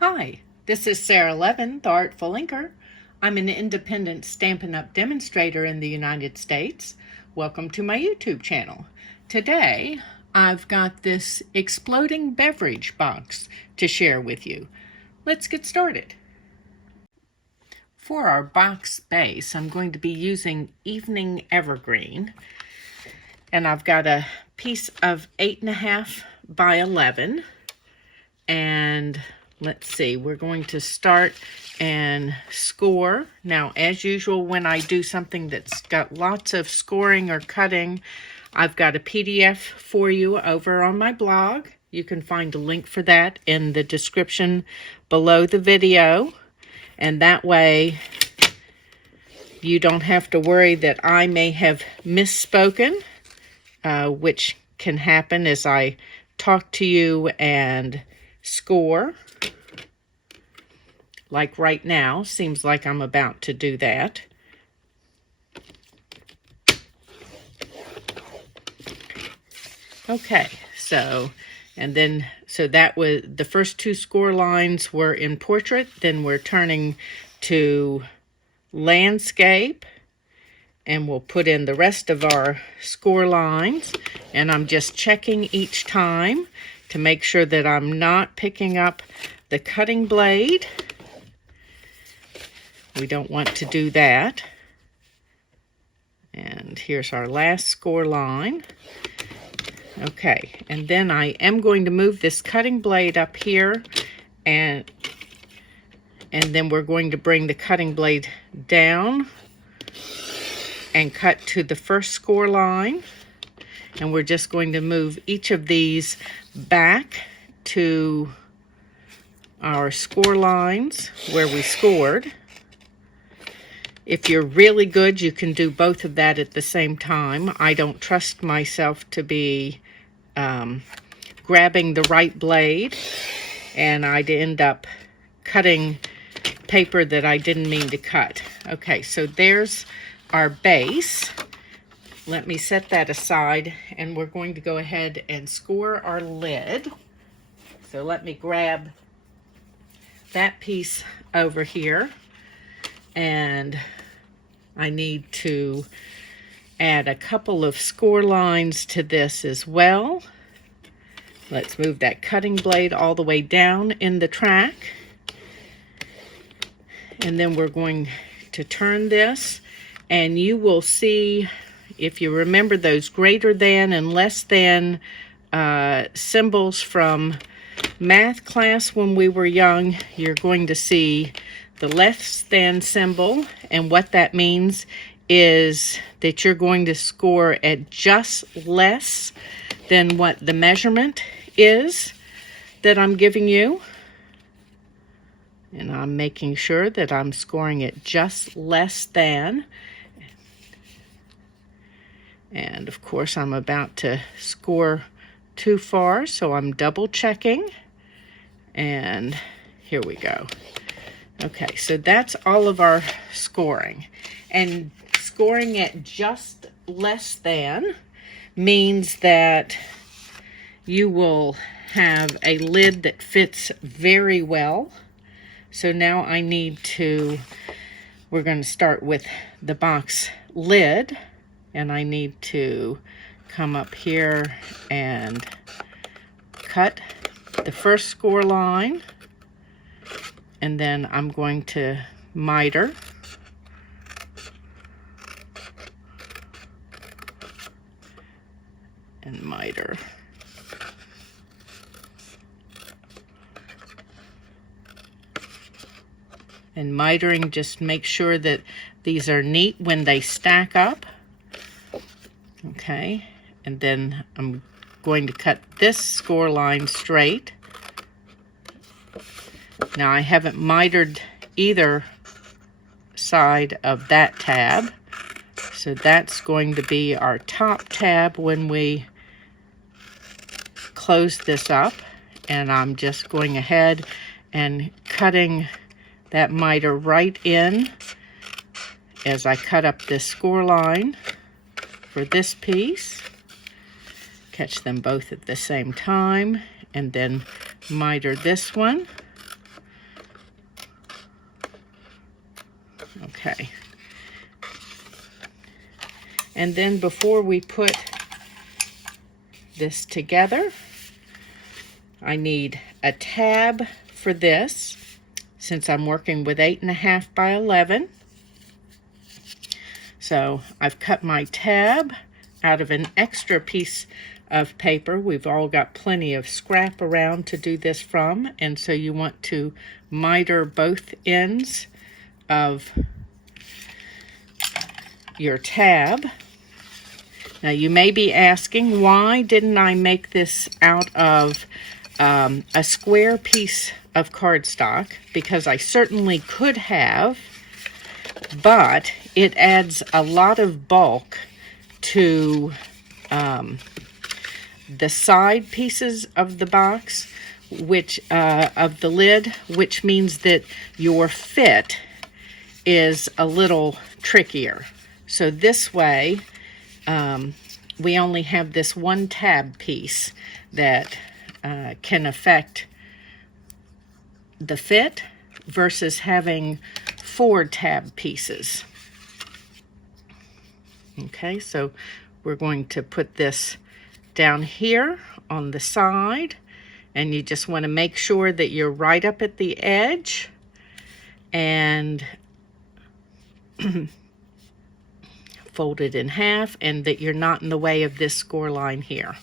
Hi, this is Sara Levin, the Artful Inker. I'm an independent Stampin' Up! Demonstrator in the United States. Welcome to my YouTube channel. Today, I've got this exploding beverage box to share with you. Let's get started. For our box base, I'm going to be using Evening Evergreen. And I've got a piece of 8.5 by 11. And let's see, we're going to start and score. Now, as usual, when I do something that's got lots of scoring or cutting, I've got a PDF for you over on my blog. You can find a link for that in the description below the video. And that way, you don't have to worry that I may have misspoken, which can happen as I talk to you and score. Like right now, seems like I'm about to do that. Okay, so that was the first two score lines were in portrait, then we're turning to landscape, and we'll put in the rest of our score lines, and I'm just checking each time to make sure that I'm not picking up the cutting blade. We don't want to do that. And here's our last score line. Okay, and then I am going to move this cutting blade up here, and then we're going to bring the cutting blade down and cut to the first score line. And we're just going to move each of these back to our score lines where we scored. If you're really good, you can do both of that at the same time. I don't trust myself to be grabbing the right blade, and I'd end up cutting paper that I didn't mean to cut. Okay, so there's our base. Let me set that aside, and we're going to go ahead and score our lid. So let me grab that piece over here, and I need to add a couple of score lines to this as well. Let's move that cutting blade all the way down in the track. And then we're going to turn this, and you will see, if you remember those greater than and less than symbols from math class when we were young, you're going to see the less than symbol, and what that means is that you're going to score at just less than what the measurement is that I'm giving you. And I'm making sure that I'm scoring at just less than. And of course, I'm about to score too far, so I'm double checking. And here we go. Okay, so that's all of our scoring. And scoring at just less than means that you will have a lid that fits very well. So now I need to, we're going to start with the box lid, and I need to come up here and cut the first score line. And then I'm going to miter. And miter. And mitering, just make sure that these are neat when they stack up. Okay, and then I'm going to cut this score line straight. Now, I haven't mitered either side of that tab, so that's going to be our top tab when we close this up. And I'm just going ahead and cutting that miter right in as I cut up this score line for this piece. Catch them both at the same time, and then miter this one. And then before we put this together, I need a tab for this, since I'm working with 8.5 by 11. So I've cut my tab out of an extra piece of paper. We've all got plenty of scrap around to do this from, and so you want to miter both ends of your tab. Now you may be asking, why didn't I make this out of a square piece of cardstock? Because I certainly could have, but it adds a lot of bulk to the side pieces of the box, which of the lid, which means that your fit is a little trickier. So this way, we only have this one tab piece that can affect the fit versus having 4 tab pieces. Okay, so we're going to put this down here on the side, and you just want to make sure that you're right up at the edge and fold it in half, and that you're not in the way of this score line here.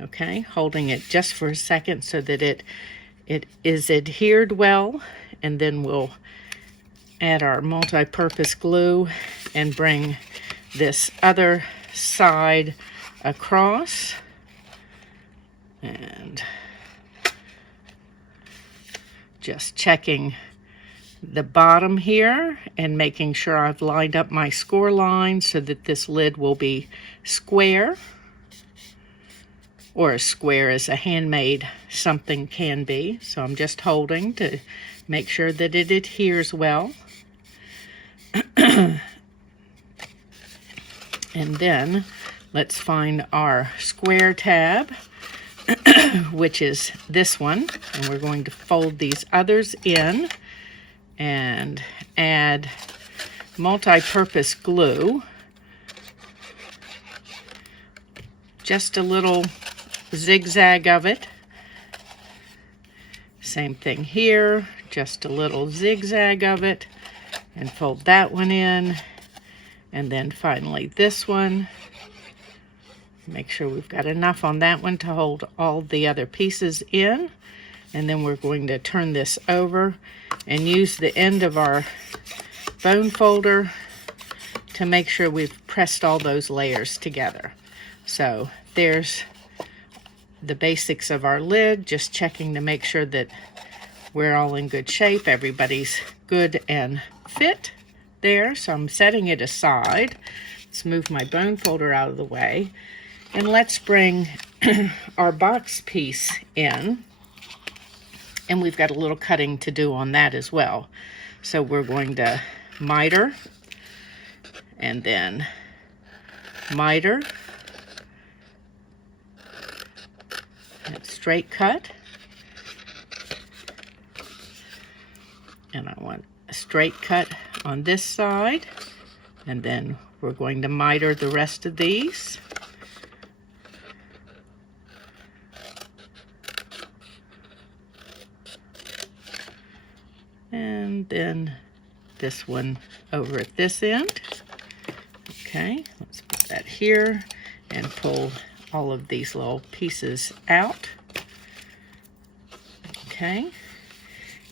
Okay, holding it just for a second so that it is adhered well, and then we'll add our multi-purpose glue and bring this other side across, and just checking the bottom here and making sure I've lined up my score line so that this lid will be square, or as square as a handmade something can be. So I'm just holding to make sure that it adheres well. And then let's find our square tab, which is this one, and we're going to fold these others in and add multi-purpose glue, just a little zigzag of it. Same thing here, just a little zigzag of it, and fold that one in. And then finally this one, make sure we've got enough on that one to hold all the other pieces in. And then we're going to turn this over and use the end of our bone folder to make sure we've pressed all those layers together. So there's the basics of our lid, just checking to make sure that we're all in good shape. Everybody's good and fit there. So I'm setting it aside. Let's move my bone folder out of the way. And let's bring our box piece in. And we've got a little cutting to do on that as well. So we're going to miter, and then miter, and straight cut. And I want a straight cut on this side, and then we're going to miter the rest of these. And then this one over at this end. Okay, let's put that here and pull all of these little pieces out. Okay,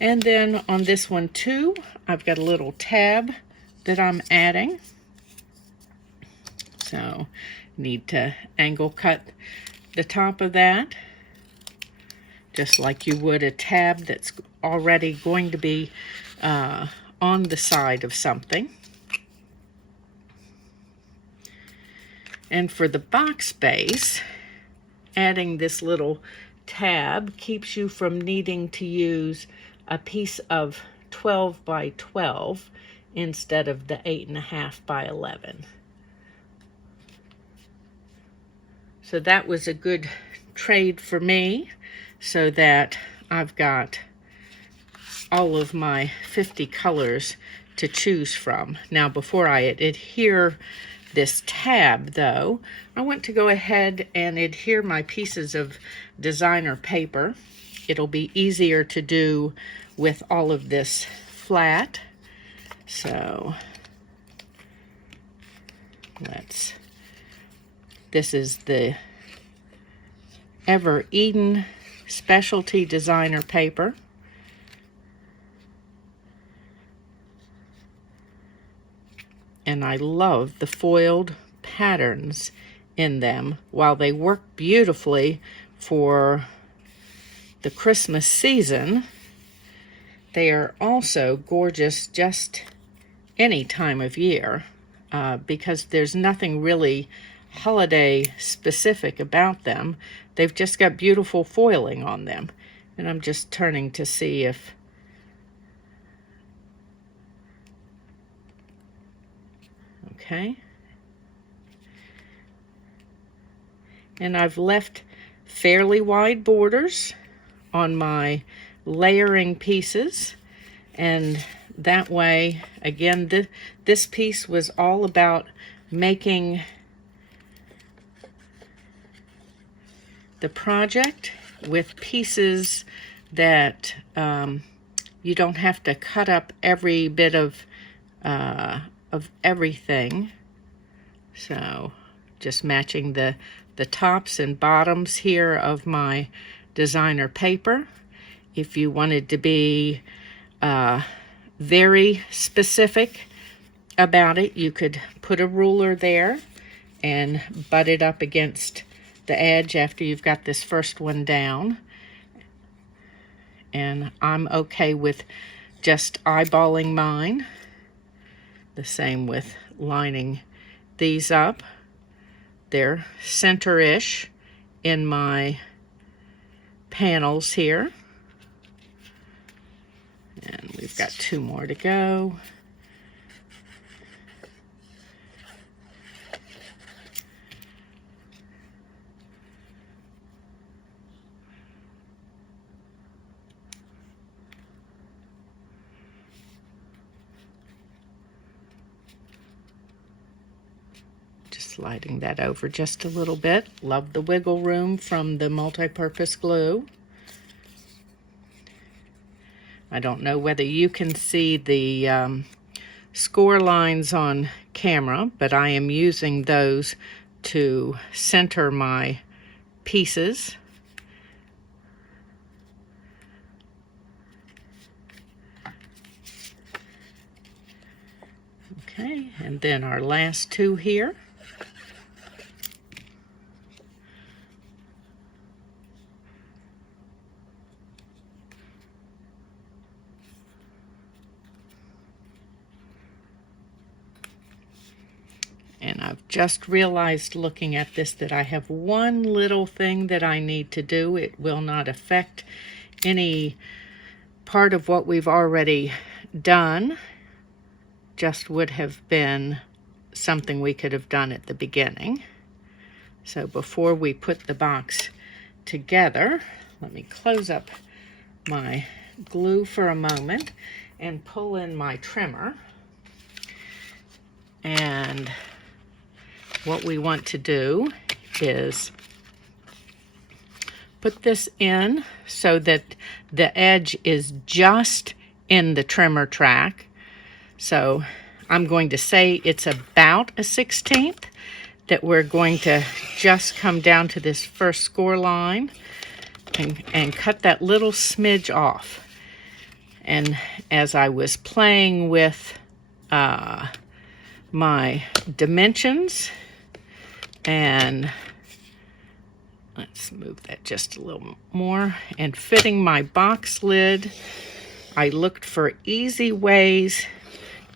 and then on this one too, I've got a little tab that I'm adding. So need to angle cut the top of that, just like you would a tab that's already going to be on the side of something. And for the box base, adding this little tab keeps you from needing to use a piece of 12 by 12 instead of the 8.5 by 11. So that was a good trade for me, so that I've got all of my 50 colors to choose from. Now, before I adhere this tab, though, I want to go ahead and adhere my pieces of designer paper. It'll be easier to do with all of this flat. So this is the Ever Eden Specialty Designer Paper. And I love the foiled patterns in them. While they work beautifully for the Christmas season, they are also gorgeous just any time of year, because there's nothing really holiday specific about them. They've just got beautiful foiling on them. And I'm just turning to see if okay. And I've left fairly wide borders on my layering pieces, and that way, again, this piece was all about making the project with pieces that you don't have to cut up every bit of everything. So just matching the tops and bottoms here of my designer paper. If you wanted to be very specific about it, you could put a ruler there and butt it up against the edge after you've got this first one down. And I'm okay with just eyeballing mine. The same with lining these up. They're center-ish in my panels here. And we've got 2 more to go. Sliding that over just a little bit. Love the wiggle room from the multi-purpose glue. I don't know whether you can see the score lines on camera, but I am using those to center my pieces. Okay, and then our last 2 here. And I've just realized looking at this that I have one little thing that I need to do. It will not affect any part of what we've already done. Just would have been something we could have done at the beginning. So before we put the box together, let me close up my glue for a moment and pull in my trimmer. And what we want to do is put this in so that the edge is just in the trimmer track. So I'm going to say it's about a 1/16 that we're going to just come down to this first score line and cut that little smidge off. And as I was playing with my dimensions, and let's move that just a little more, and fitting my box lid, I looked for easy ways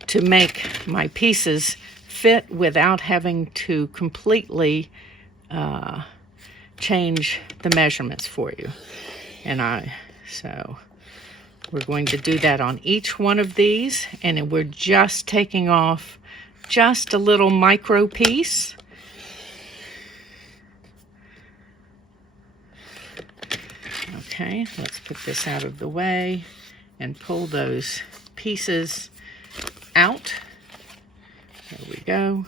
to make my pieces fit without having to completely change the measurements for you. And so we're going to do that on each one of these, and we're just taking off just a little micro piece. Okay, let's put this out of the way and pull those pieces out. There we go.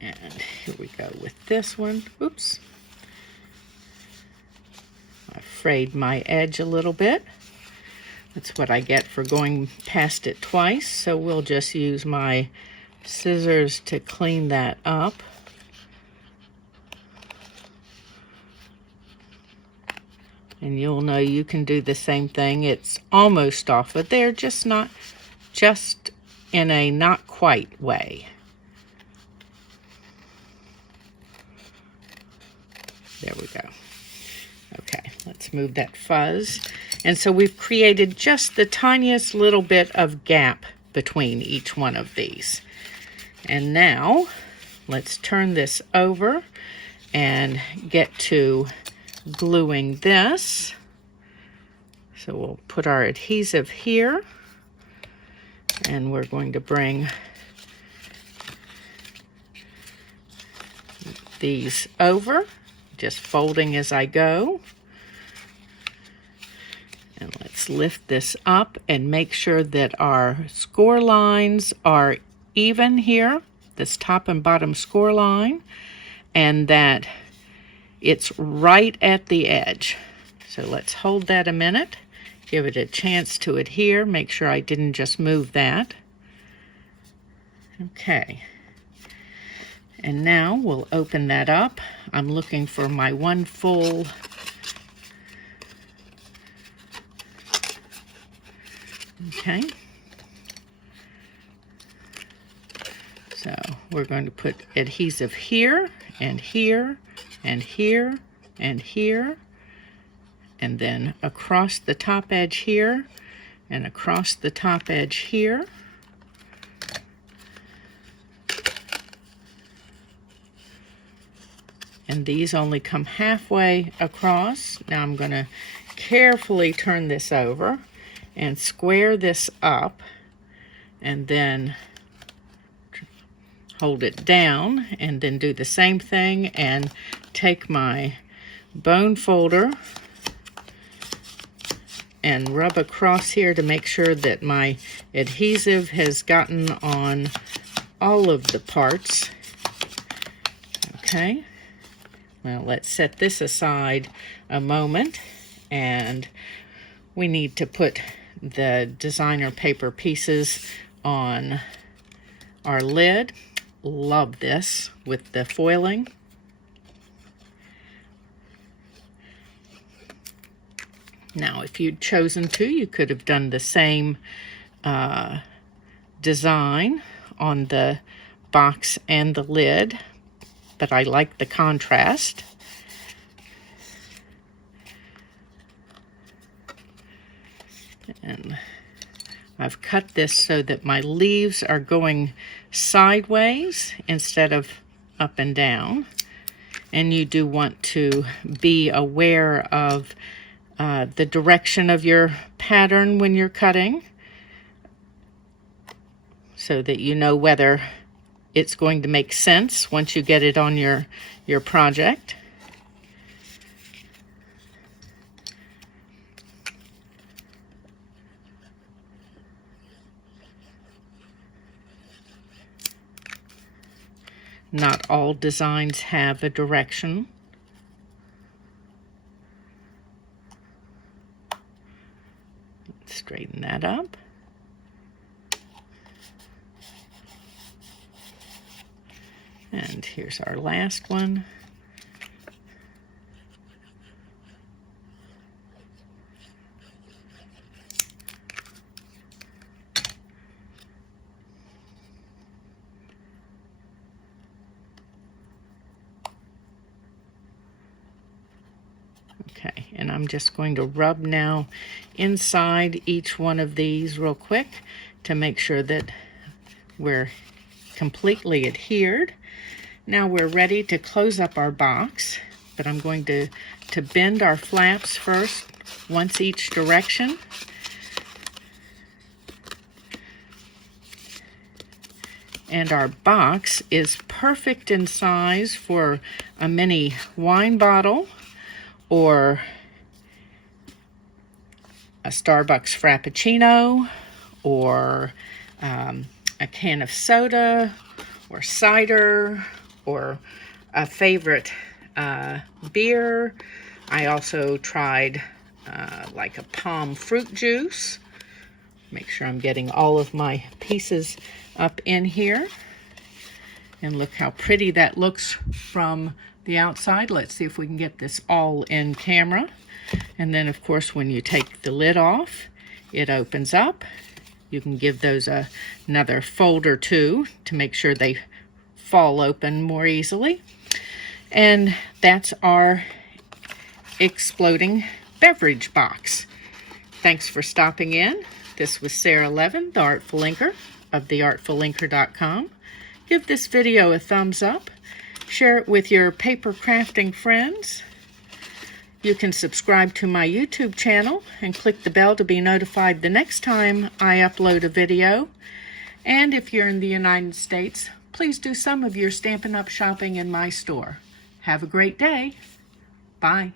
And here we go with this one. Oops. I frayed my edge a little bit. That's what I get for going past it twice. So we'll just use my scissors to clean that up. And you'll know you can do the same thing. It's almost off of there, just in a not quite way. There we go. Okay, let's move that fuzz. And so we've created just the tiniest little bit of gap between each one of these. And now let's turn this over and get to gluing this. So we'll put our adhesive here, and we're going to bring these over, just folding as I go. And let's lift this up and make sure that our score lines are even here, this top and bottom score line, and that it's right at the edge. So let's hold that a minute, give it a chance to adhere, make sure I didn't just move that. Okay. And now we'll open that up. I'm looking for my one full okay. So we're going to put adhesive here and here and here and here, and then across the top edge here and across the top edge here. And these only come halfway across. Now I'm going to carefully turn this over and square this up, and then hold it down, and then do the same thing and take my bone folder and rub across here to make sure that my adhesive has gotten on all of the parts. Okay. Well, let's set this aside a moment, and we need to put the designer paper pieces on our lid. Love this with the foiling. Now, if you'd chosen to, you could have done the same design on the box and the lid, but I like the contrast. And I've cut this so that my leaves are going sideways instead of up and down. And you do want to be aware of the direction of your pattern when you're cutting, so that you know whether it's going to make sense once you get it on your project. Not all designs have a direction. Let's straighten that up. And here's our last one. Okay, and I'm just going to rub now inside each one of these real quick to make sure that we're completely adhered. Now we're ready to close up our box, but I'm going to bend our flaps first, once each direction. And our box is perfect in size for a mini wine bottle or a Starbucks Frappucino, or a can of soda or cider, or a favorite beer. I also tried like a palm fruit juice. Make sure I'm getting all of my pieces up in here. And look how pretty that looks from the outside. Let's see if we can get this all in camera. And then, of course, when you take the lid off, it opens up. You can give those another fold or two to make sure they fall open more easily. And that's our exploding beverage box. Thanks for stopping in. This was Sara Levin, the Artful Inker of theartfulinker.com. Give this video a thumbs up. Share it with your paper crafting friends. You can subscribe to my YouTube channel and click the bell to be notified the next time I upload a video. And if you're in the United States, please do some of your Stampin' Up! Shopping in my store. Have a great day. Bye.